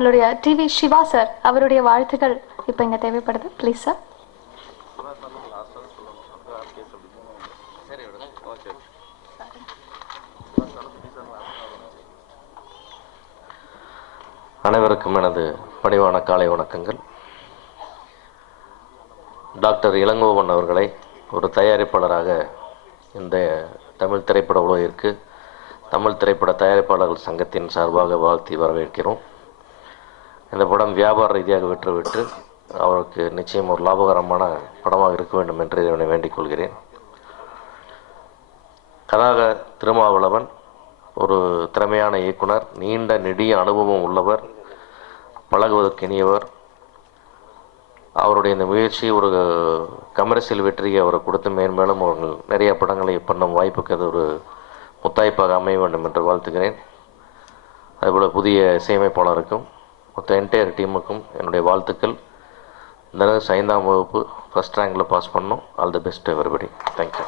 நம்மளுடைய TV Siva sir அவருடைய வாழ்த்துக்கள் இப்போ இங்கே தேவைப்படுது. Please sir. அனைவருக்கும் எனது பணிவான காலை வணக்கங்கள். டாக்டர் இளங்கோவன் அவர்களை ஒரு தயாரிப்பாளராக இந்த தமிழ் திரைப்பட உலகிற்கு தமிழ் திரைப்பட தயாரிப்பாளர்கள் சங்கத்தின் சார்பாக வாழ்த்தி வரவேற்கிறோம். இந்த படம் வியாபார ரீதியாக வெற்றி அவருக்கு நிச்சயம் ஒரு லாபகரமான படமாக இருக்க வேண்டும் என்று இவனை வேண்டிக் கொள்கிறேன். கதாக திருமாவளவன் ஒரு திறமையான இயக்குனர், நீண்ட நெடிய அனுபவம் உள்ளவர், பழகுவதற்கு இனியவர். அவருடைய இந்த முயற்சி ஒரு கமர்ஷியல் வெற்றியை அவர் கொடுத்து மேன்மேலும் அவர்கள் நிறைய படங்களை பண்ணும் வாய்ப்புக்கு அது ஒரு முத்தாய்ப்பாக அமைய வேண்டும் என்று வாழ்த்துகிறேன். அதுபோல் புதிய இசையமைப்பாளருக்கும் மொத்த என்டையர் டீமுக்கும் என்னுடைய வாழ்த்துக்கள். இந்த 5ஆம் வகுப்பு ஃபஸ்ட் ரேங்கில் பாஸ் பண்ணோம். All the best everybody. Thank you.